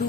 2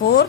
4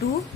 2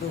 2।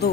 2,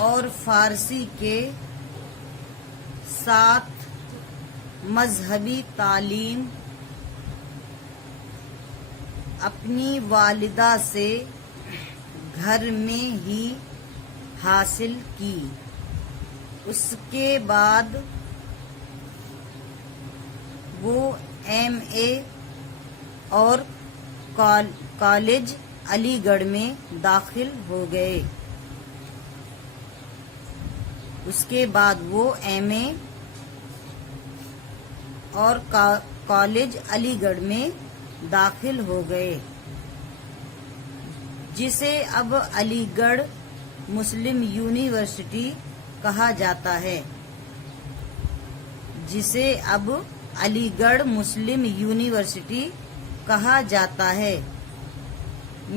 اور فارسی کے ساتھ مذہبی تعلیم اپنی والدہ سے گھر میں ہی حاصل کی۔ اس کے بعد وہ MA اور کالج علی گڑھ میں داخل ہو گئے۔ اس کے بعد وہ MA اور کالج علی گڑھ میں داخل ہو گئے، جسے اب علی گڑھ مسلم یونیورسٹی کہا جاتا ہے۔ جسے اب علی گڑھ مسلم یونیورسٹی کہا جاتا ہے۔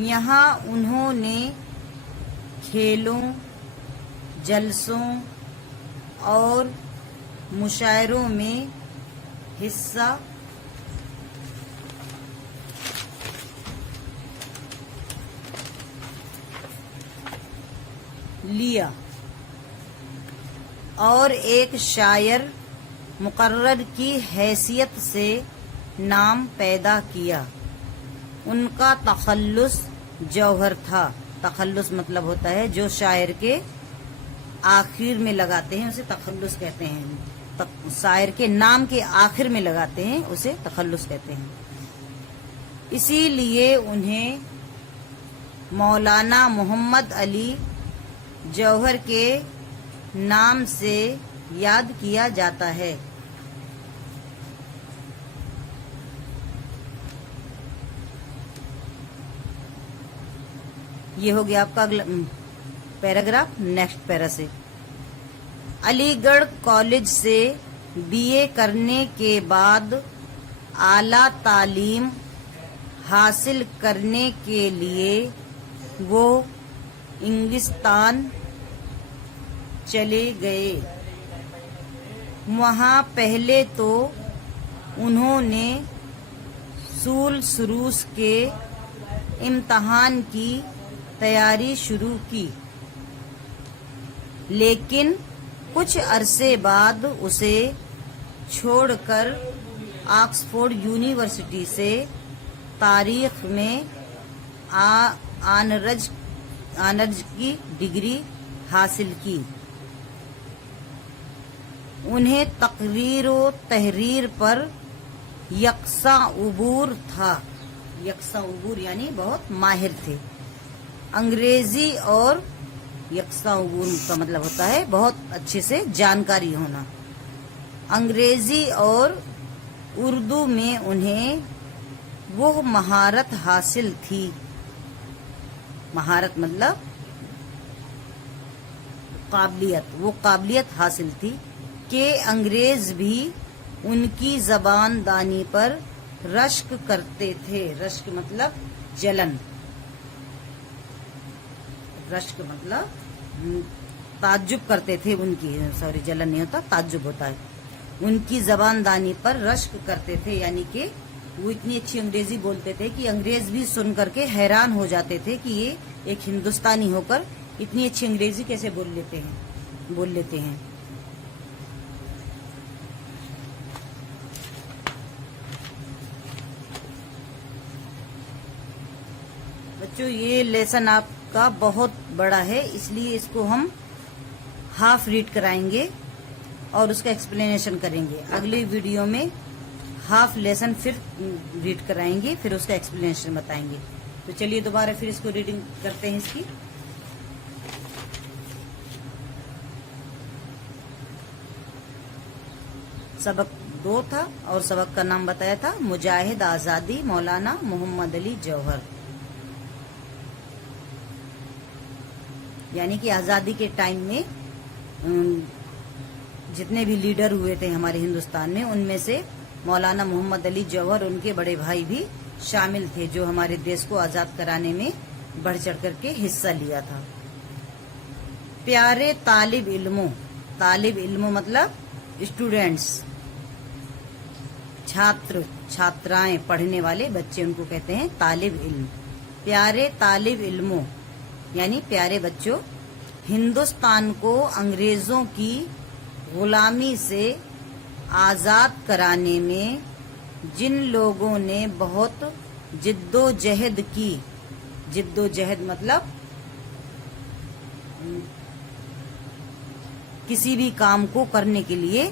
یہاں انہوں نے کھیلوں، جلسوں اور مشاعروں میں حصہ لیا اور ایک شاعر مقرر کی حیثیت سے نام پیدا کیا۔ ان کا تخلص جوہر تھا۔ تخلص مطلب ہوتا ہے جو شاعر کے آخر میں لگاتے ہیں اسے تخلص کہتے ہیں۔ شاعر کے نام کے آخر میں لگاتے ہیں اسے تخلص کہتے ہیں۔ اسی لیے انہیں مولانا محمد علی جوہر کے نام سے یاد کیا جاتا ہے۔ یہ ہو گیا آپ کا اگلا پیراگراف۔ نیکسٹ پیرا سے، علی گڑھ کالج سے BA کرنے کے بعد اعلیٰ تعلیم حاصل کرنے کے لیے وہ انگلستان چلے گئے۔ وہاں پہلے تو انہوں نے سول سروس کے امتحان کی تیاری شروع کی، لیکن کچھ عرصے بعد اسے چھوڑ کر آکسفورڈ یونیورسٹی سے تاریخ میں آنرز کی ڈگری حاصل کی۔ انہیں تقریر و تحریر پر یکساں عبور تھا۔ یکساں عبور یعنی بہت ماہر تھے۔ انگریزی اور یکساں عبور کا مطلب ہوتا ہے بہت اچھے سے جانکاری ہونا۔ انگریزی اور اردو میں انہیں وہ مہارت حاصل تھی۔ مہارت مطلب قابلیت، وہ قابلیت حاصل تھی کہ انگریز بھی ان کی زبان دانی پر رشک کرتے تھے۔ رشک مطلب جلن، رشک مطلب تعجب کرتے تھے ان کی، سوری جلن نہیں ہوتا، تعجب ہوتا ہے۔ ان کی زبان دانی پر رشک کرتے تھے، یعنی کہ وہ اتنی اچھی انگریزی بولتے تھے کہ انگریز بھی سن کر کے حیران ہو جاتے تھے کہ یہ ایک ہندوستانی ہو کر اتنی اچھی انگریزی کیسے بول لیتے ہیں۔ بچوں یہ لیسن آپ کا بہت بڑا ہے، اس لیے اس کو ہم ہاف ریڈ کرائیں گے اور اس کا ایکسپلینیشن کریں گے۔ اگلی ویڈیو میں ہاف لیسن پھر ریڈ کرائیں گے، پھر اس کا ایکسپلینیشن بتائیں گے۔ تو چلیے دوبارہ پھر اس کو ریڈنگ کرتے ہیں اس کی۔ سبق 2 تھا اور سبق کا نام بتایا تھا مجاہد آزادی مولانا محمد علی جوہر، یعنی کہ آزادی کے ٹائم میں جتنے بھی لیڈر ہوئے تھے ہمارے ہندوستان میں، ان میں سے مولانا محمد علی جوہر ان کے بڑے بھائی بھی شامل تھے، جو ہمارے دیش کو آزاد کرانے میں بڑھ چڑھ کر کے حصہ لیا تھا۔ پیارے طالب علموں، طالب علموں مطلب اسٹوڈینٹس، چھاتر چھاترائیں، پڑھنے والے بچے ان کو کہتے ہیں طالب علم۔ پیارے طالب علموں یعنی پیارے بچوں، ہندوستان کو انگریزوں کی غلامی سے آزاد کرانے میں جن لوگوں نے بہت جد و جہد کی، جد و جہد مطلب کسی بھی کام کو کرنے کے لیے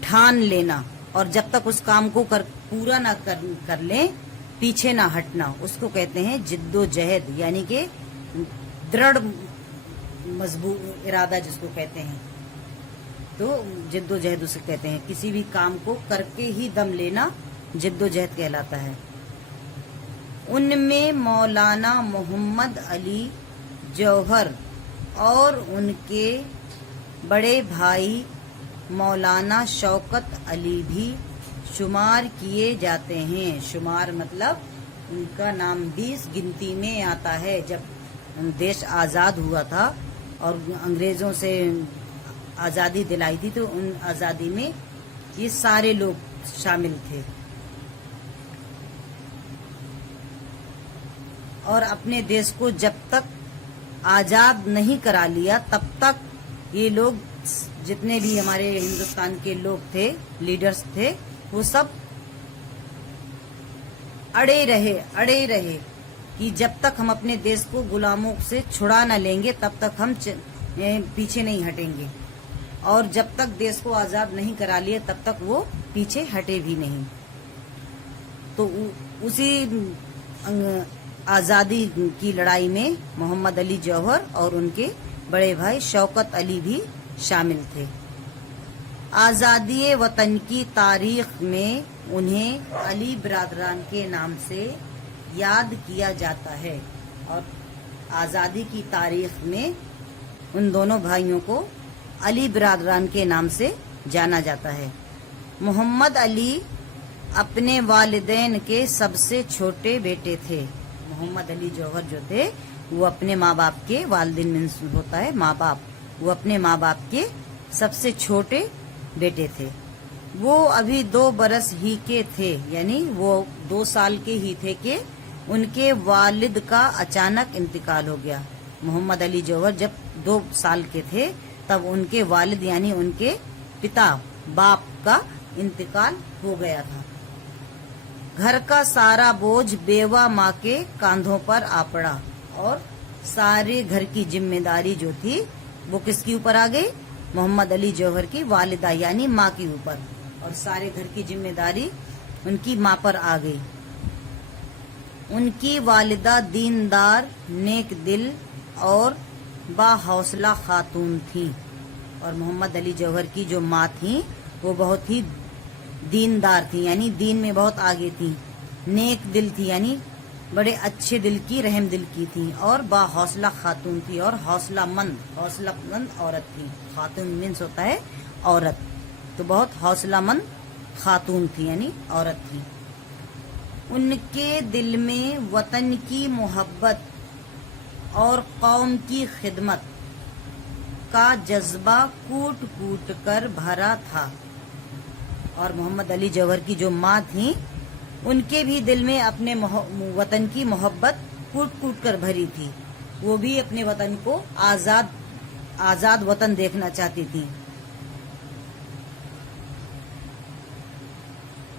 ٹھان لینا، اور جب تک اس کام کو پورا نہ کر لیں پیچھے نہ ہٹنا، اس کو کہتے ہیں جد و جہد، یعنی کہ دڑھ مضبوط ارادہ جس کو کہتے ہیں، تو جد و جہد اسے کہتے ہیں۔ کسی بھی کام کو کر کے ہی دم لینا جد و جہد کہلاتا ہے۔ ان میں مولانا محمد علی جوہر اور ان کے بڑے بھائی مولانا شوکت علی بھی شمار کیے جاتے ہیں۔ شمار مطلب ان کا نام بھی گنتی میں آتا ہے۔ جب دیش آزاد ہوا تھا اور انگریزوں سے آزادی دلائی تھی تو ان آزادی میں یہ سارے لوگ شامل تھے، اور اپنے دیش کو جب تک آزاد نہیں کرا لیا تب تک یہ لوگ جتنے بھی ہمارے ہندوستان کے لوگ تھے، لیڈرز تھے، وہ سب اڑے رہے کہ جب تک ہم اپنے دیش کو غلاموں سے چھڑا نہ لیں گے تب تک ہم پیچھے نہیں ہٹیں گے، اور جب تک دیش کو آزاد نہیں کرا لیے تب تک وہ پیچھے ہٹے بھی نہیں۔ تو اسی آزادی کی لڑائی میں محمد علی جوہر اور ان کے بڑے بھائی شوکت علی بھی شامل تھے۔ آزادی وطن کی تاریخ میں انہیں علی برادران کے نام سے یاد کیا جاتا ہے، اور آزادی کی تاریخ میں ان دونوں بھائیوں کو علی برادران کے نام سے جانا جاتا ہے۔ محمد علی اپنے والدین کے سب سے چھوٹے بیٹے تھے۔ محمد علی جوہر جو تھے وہ اپنے ماں باپ کے، والدین میں ہوتا ہے ماں باپ، وہ اپنے ماں باپ کے سب سے چھوٹے بیٹے تھے۔ وہ ابھی 2 برس ہی کے تھے، یعنی وہ 2 سال کے ہی تھے کہ ان کے والد کا اچانک انتقال ہو گیا۔ محمد علی جوہر جب 2 سال کے تھے تب ان کے والد یعنی ان کے پتا باپ کا انتقال ہو گیا تھا۔ گھر کا سارا بوجھ بیوہ ماں کے کاندھوں پر آ پڑا، اور سارے گھر کی ذمہ داری جو تھی وہ کس کے اوپر آ گئی؟ محمد علی جوہر کی والدہ یعنی ماں کے اوپر، اور سارے گھر کی ذمہ داری ان کی ماں پر آ گئی۔ ان کی والدہ دیندار، نیک دل اور با حوصلہ خاتون تھیں، اور محمد علی جوہر کی جو ماں تھیں وہ بہت ہی دیندار تھی، یعنی دین میں بہت آگے تھی، نیک دل تھی یعنی بڑے اچھے دل کی، رحم دل کی تھی، اور با حوصلہ خاتون تھی، اور حوصلہ مند عورت تھی۔ خاتون مینس ہوتا ہے عورت، تو بہت حوصلہ مند خاتون تھی یعنی عورت تھی۔ ان کے دل میں وطن کی محبت اور قوم کی خدمت کا جذبہ کوٹ کوٹ کر بھرا تھا، اور محمد علی جوہر کی جو ماں تھیں ان کے بھی دل میں اپنے وطن کی محبت کوٹ کوٹ کر بھری تھی۔ وہ بھی اپنے وطن کو آزاد وطن دیکھنا چاہتی تھی۔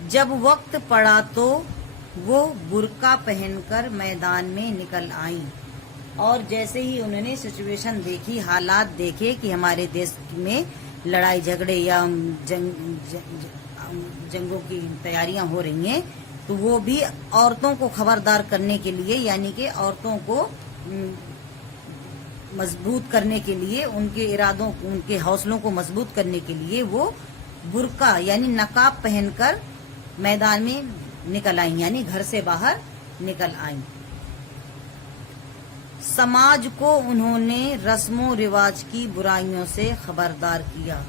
جب وقت پڑا تو وہ برقع پہن کر میدان میں نکل آئیں، اور جیسے ہی انہوں نے سچویشن دیکھی، حالات دیکھے کہ ہمارے دیش میں لڑائی جھگڑے یا جنگوں کی تیاریاں ہو رہی ہیں، تو وہ بھی عورتوں کو خبردار کرنے کے لیے، یعنی کہ عورتوں کو مضبوط کرنے کے لیے، ان کے ارادوں، ان کے حوصلوں کو مضبوط کرنے کے لیے وہ برقع یعنی نقاب پہن کر میدان میں نکل آئیں، یعنی گھر سے باہر نکل آئیں۔ سماج کو انہوں نے رسم و رواج کی برائیوں سے خبردار کیا،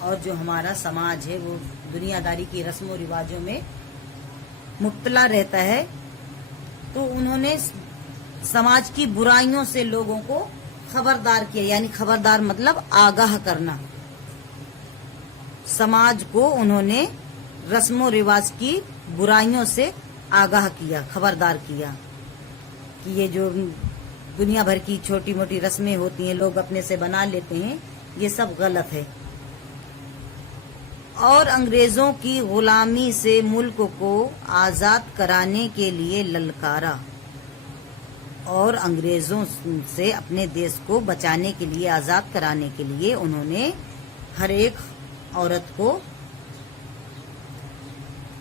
اور جو ہمارا سماج ہے وہ دنیا داری کی رسم و رواجوں میں مبتلا رہتا ہے، تو انہوں نے سماج کی برائیوں سے لوگوں کو خبردار کیا، یعنی خبردار مطلب آگاہ کرنا۔ سماج کو انہوں نے رسم و رواج کی برائیوں سے آگاہ کیا، خبردار کیا کہ یہ جو دنیا بھر کی چھوٹی موٹی رسمیں ہوتی ہیں، لوگ اپنے سے بنا لیتے ہیں، یہ سب غلط ہے۔ اور انگریزوں کی غلامی سے ملک کو آزاد کرانے کے لیے للکارا، اور انگریزوں سے اپنے دیش کو بچانے کے لیے، آزاد کرانے کے لیے انہوں نے ہر ایک عورت کو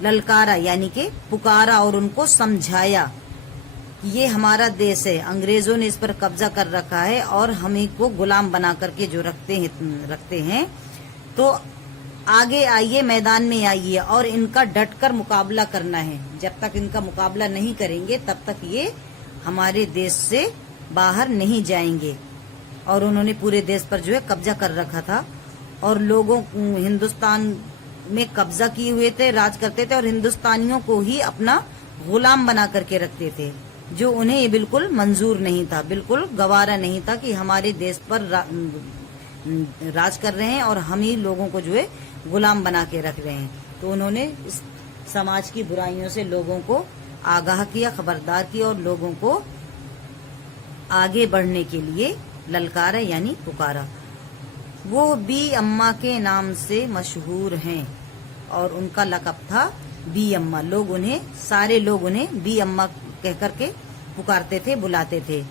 للکارا یعنی کہ پکارا اور ان کو سمجھایا کہ یہ ہمارا دیش ہے، انگریزوں نے اس پر قبضہ کر رکھا ہے اور ہم ہی کو غلام بنا کر کے جو رکھتے ہیں، تو آگے آئیے، میدان میں آئیے اور ان کا ڈٹ کر مقابلہ کرنا ہے۔ جب تک ان کا مقابلہ نہیں کریں گے تب تک یہ ہمارے دیش سے باہر نہیں جائیں گے۔ اور انہوں نے پورے دیش پر جو ہے قبضہ کر رکھا تھا، اور لوگوں ہندوستان میں قبضہ کیے ہوئے تھے، راج کرتے تھے، اور ہندوستانیوں کو ہی اپنا غلام بنا کر کے رکھتے تھے، جو انہیں یہ بالکل منظور نہیں تھا، بالکل گوارا نہیں تھا کہ ہمارے دیش پر راج کر رہے ہیں اور ہم ہی لوگوں کو جو ہے غلام بنا کے رکھ رہے ہیں۔ تو انہوں نے اس سماج کی برائیوں سے لوگوں کو آگاہ کیا، خبردار کیا، اور لوگوں کو آگے بڑھنے کے لیے للکارا یعنی پکارا۔ وہ بی اماں کے نام سے مشہور ہیں، اور ان کا لقب تھا بی اماں۔ سارے لوگ انہیں بی اماں کہہ کر کے پکارتے تھے، بلاتے تھے،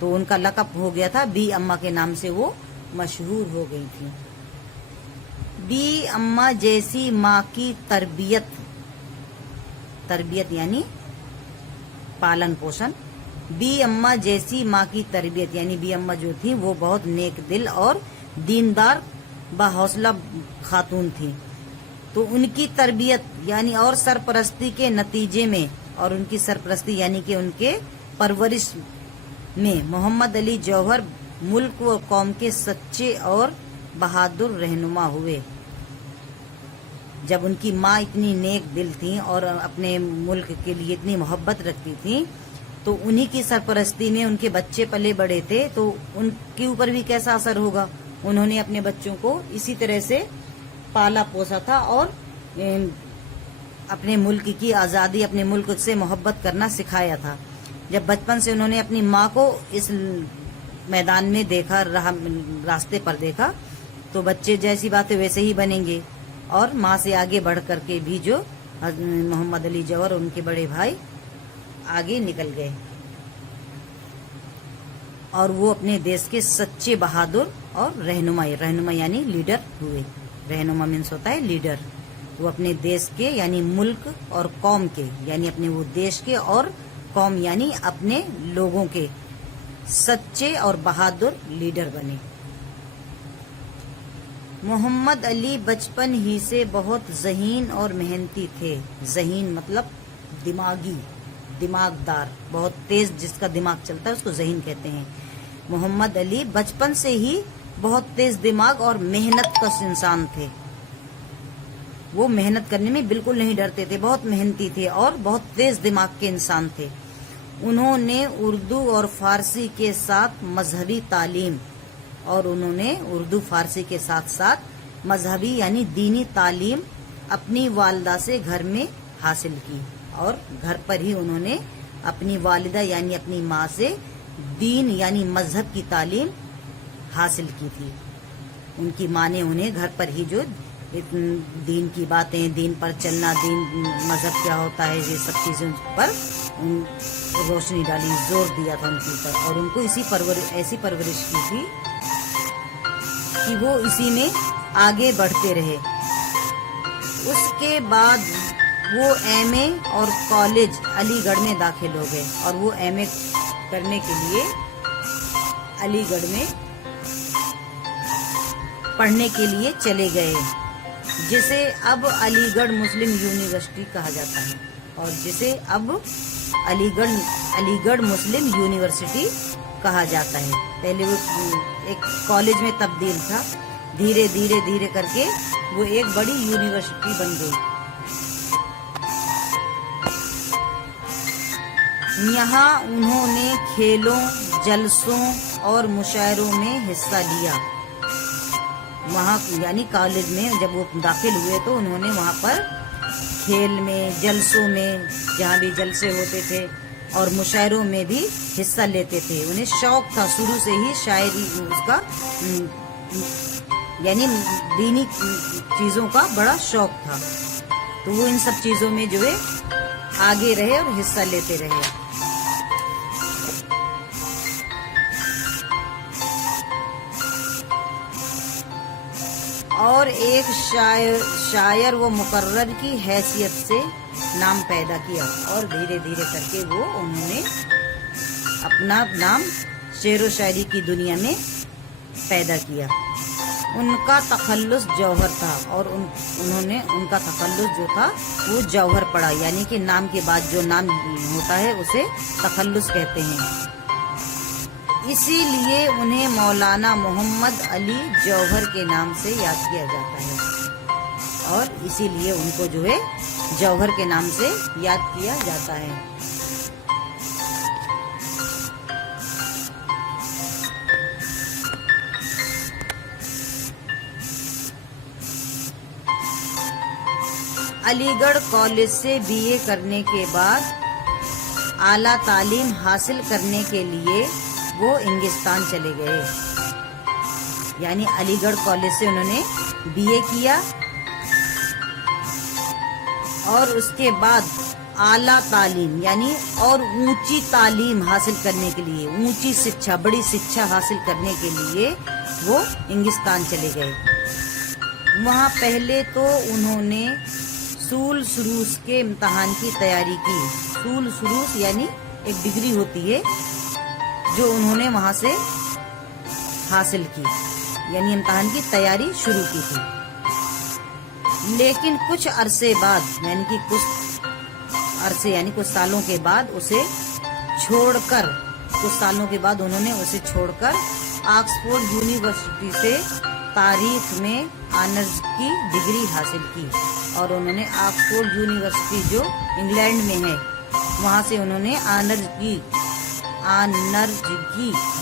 تو ان کا لقب ہو گیا تھا بی اماں کے نام سے وہ مشہور ہو گئی تھی۔ بی اماں جیسی ماں کی تربیت یعنی پالن پوشن، بی اماں جیسی ماں کی تربیت یعنی بی اماں جو تھی وہ بہت نیک دل اور دیندار باحوصلہ خاتون تھی، تو ان کی تربیت یعنی اور سرپرستی کے نتیجے میں، اور ان کی سرپرستی یعنی کہ ان کے پرورش میں محمد علی جوہر ملک و قوم کے سچے اور بہادر رہنما ہوئے۔ جب ان کی ماں اتنی نیک دل تھیں اور اپنے ملک کے لیے اتنی محبت رکھتی تھیں، تو انہی کی سرپرستی میں ان کے بچے پلے بڑے تھے، تو ان کے اوپر بھی کیسا اثر ہوگا۔ انہوں نے اپنے بچوں کو اسی طرح سے پالا پوسا تھا اور اپنے ملک کی آزادی، اپنے ملک سے محبت کرنا سکھایا تھا۔ جب بچپن سے انہوں نے اپنی ماں کو اس میدان میں دیکھا، راستے پر دیکھا، تو بچے جیسی باتیں ویسے ہی بنیں گے، اور ماں سے آگے بڑھ کر کے بھی جو محمد علی جوہر اور ان کے بڑے بھائی آگے نکل گئے، اور وہ اپنے دیش کے سچے بہادر اور رہنما یعنی لیڈر ہوئے۔ رہنما مینس ہوتا ہے لیڈر۔ وہ اپنے دیش کے یعنی ملک اور قوم کے یعنی اپنے وہ دیش کے، اور قوم یعنی اپنے لوگوں کے سچے اور بہادر لیڈر بنے۔ محمد علی بچپن ہی سے بہت ذہین اور محنتی تھے۔ ذہین مطلب دماغدار، بہت تیز جس کا دماغ چلتا ہے اس کو ذہین کہتے ہیں۔ محمد علی بچپن سے ہی بہت تیز دماغ اور محنت کش انسان تھے۔ وہ محنت کرنے میں بالکل نہیں ڈرتے تھے، بہت محنتی تھے اور بہت تیز دماغ کے انسان تھے۔ انہوں نے اردو اور فارسی کے ساتھ مذہبی تعلیم، اور انہوں نے اردو فارسی کے ساتھ ساتھ مذہبی یعنی دینی تعلیم اپنی والدہ سے گھر میں حاصل کی، اور گھر پر ہی انہوں نے اپنی والدہ یعنی اپنی ماں سے دین یعنی مذہب کی تعلیم حاصل کی تھی۔ ان کی ماں نے انہیں گھر پر ہی جو دین کی باتیں، دین پر چلنا، دین مذہب کیا ہوتا ہے، یہ سب چیزوں پر روشنی ڈالی، زور دیا تھا ان کے اوپر، اور ان کو ایسی پرورش کی تھی کہ وہ اسی میں آگے بڑھتے رہے۔ اس کے بعد وہ ایم اے اور کالج علی گڑھ میں داخل ہو گئے، اور وہ ایم اے کرنے کے لیے علی گڑھ میں پڑھنے کے لیے چلے گئے، جسے اب علی گڑھ مسلم یونیورسٹی کہا جاتا ہے، اور جسے اب علی گڑھ مسلم یونیورسٹی کہا جاتا ہے۔ پہلے وہ ایک کالج میں تبدیل تھا، دھیرے دھیرے کر کے وہ ایک بڑی یونیورسٹی بن گئی۔ یہاں انہوں نے کھیلوں، جلسوں اور مشاعروں میں حصہ لیا۔ وہاں یعنی کالج میں جب وہ داخل ہوئے تو انہوں نے وہاں پر کھیل میں، جلسوں میں، جہاں بھی جلسے ہوتے تھے اور مشاعروں میں بھی حصہ لیتے تھے. انہیں شوق تھا شروع سے ہی شاعری اس کا یعنی دینی چیزوں کا بڑا شوق تھا. تو وہ ان سب چیزوں میں جو ہے آگے رہے اور حصہ لیتے رہے. اور ایک شاعر و مقرر کی حیثیت سے نام پیدا کیا اور دھیرے دھیرے کر کے وہ انہوں نے اپنا نام شعر و شاعری کی دنیا میں پیدا کیا. ان کا تخلص جوہر تھا اور ان کا تخلص جو تھا وہ جوہر پڑا، یعنی کہ نام کے بعد جو نام ہوتا ہے اسے تخلص کہتے ہیں. اسی لیے انہیں مولانا محمد علی جوہر کے نام سے یاد کیا جاتا ہے اور اسی لیے ان کو جو ہے جوہر کے نام سے یاد کیا جاتا ہے. علی گڑھ کالج سے BA کرنے کے بعد اعلیٰ تعلیم حاصل کرنے کے لیے وہ انگلستان چلے گئے. یعنی علی گڑھ کالج سے انہوں نے BA کیا اور اس کے بعد اعلیٰ تعلیم یعنی اور اونچی تعلیم حاصل کرنے کے لیے، اونچی شکچھا، بڑی شکچھا حاصل کرنے کے لیے وہ انگلستان چلے گئے. وہاں پہلے تو انہوں نے سول سروس کے امتحان کی تیاری کی. سول سروس یعنی ایک ڈگری ہوتی ہے جو انہوں نے وہاں سے حاصل کی، یعنی امتحان کی تیاری شروع کی تھی. لیکن کچھ عرصے بعد یعنی کہ کچھ سالوں کے بعد اسے چھوڑ کر انہوں نے اسے چھوڑ کر آکسفورڈ یونیورسٹی سے تاریخ میں آنرز کی ڈگری حاصل کی. اور انہوں نے آکسفورڈ یونیورسٹی جو انگلینڈ میں ہے وہاں سے انہوں نے آنرز کی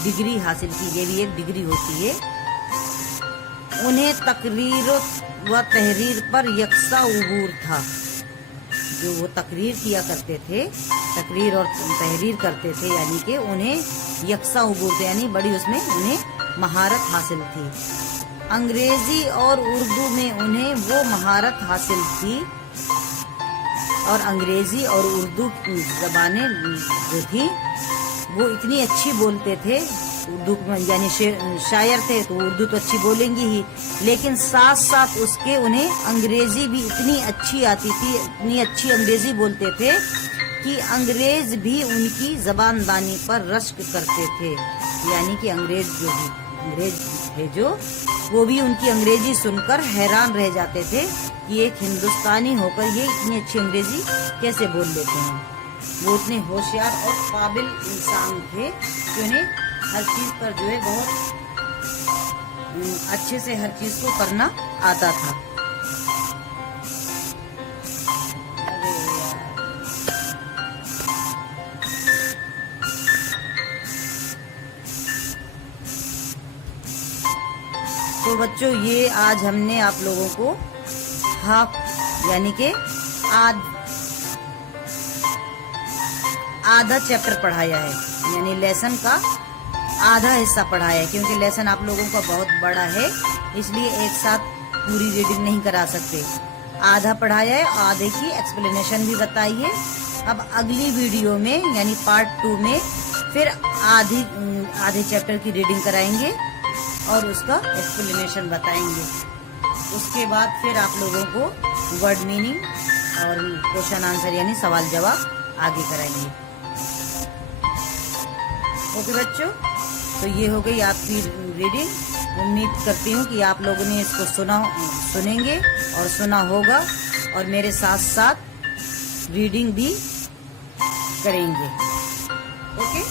ڈگری حاصل کی. یہ بھی ایک ڈگری ہوتی ہے. انہیں تقریر و تحریر پر یکساں عبور تھا. جو وہ تقریر کیا کرتے تھے، تقریر اور تحریر کرتے تھے، یعنی کہ انہیں یکساں عبور تھا، یعنی بڑی اس میں انہیں مہارت حاصل تھی. انگریزی اور اردو میں انہیں وہ مہارت حاصل تھی اور انگریزی اور اردو زبانیں جو تھی وہ اتنی اچھی بولتے تھے. اردو یعنی شاعر تھے تو اردو تو اچھی بولیں گی ہی، لیکن ساتھ ساتھ اس کے انہیں انگریزی بھی اتنی اچھی آتی تھی، اتنی اچھی انگریزی بولتے تھے کہ انگریز بھی ان کی زبان دانی پر رشک کرتے تھے. یعنی کہ انگریز تھے جو وہ بھی ان کی انگریزی سن کر حیران رہ جاتے تھے کہ ایک ہندوستانی ہو کر یہ اتنی اچھی انگریزی کیسے بول لیتے ہیں. وہ اتنے ہوشیار اور قابل انسان تھے کہ انہیں ہر چیز پر جو ہے بہت اچھے سے ہر چیز کو کرنا آتا تھا. تو بچوں یہ آج ہم نے آپ لوگوں کو یعنی کہ آدھا چیپٹر پڑھایا ہے، یعنی لیسن کا آدھا حصہ پڑھایا ہے، کیونکہ لیسن آپ لوگوں کا بہت بڑا ہے اس لیے ایک ساتھ پوری ریڈنگ نہیں کرا سکتے. آدھا پڑھایا ہے، آدھے کی ایکسپلینیشن بھی بتائی ہے. اب اگلی ویڈیو میں یعنی پارٹ 2 میں پھر آدھے چیپٹر کی ریڈنگ کرائیں گے اور اس کا ایکسپلینیشن بتائیں گے. اس کے بعد پھر آپ لوگوں کو ورڈ میننگ اور کوشچن آنسر یعنی سوال جواب آگے کرائیں گے. اوکے بچوں، تو یہ ہو گئی آپ کی ریڈنگ. امید کرتی ہوں کہ آپ لوگوں نے اس کو سنیں گے اور سنا ہوگا اور میرے ساتھ ساتھ ریڈنگ بھی کریں گے. اوکے.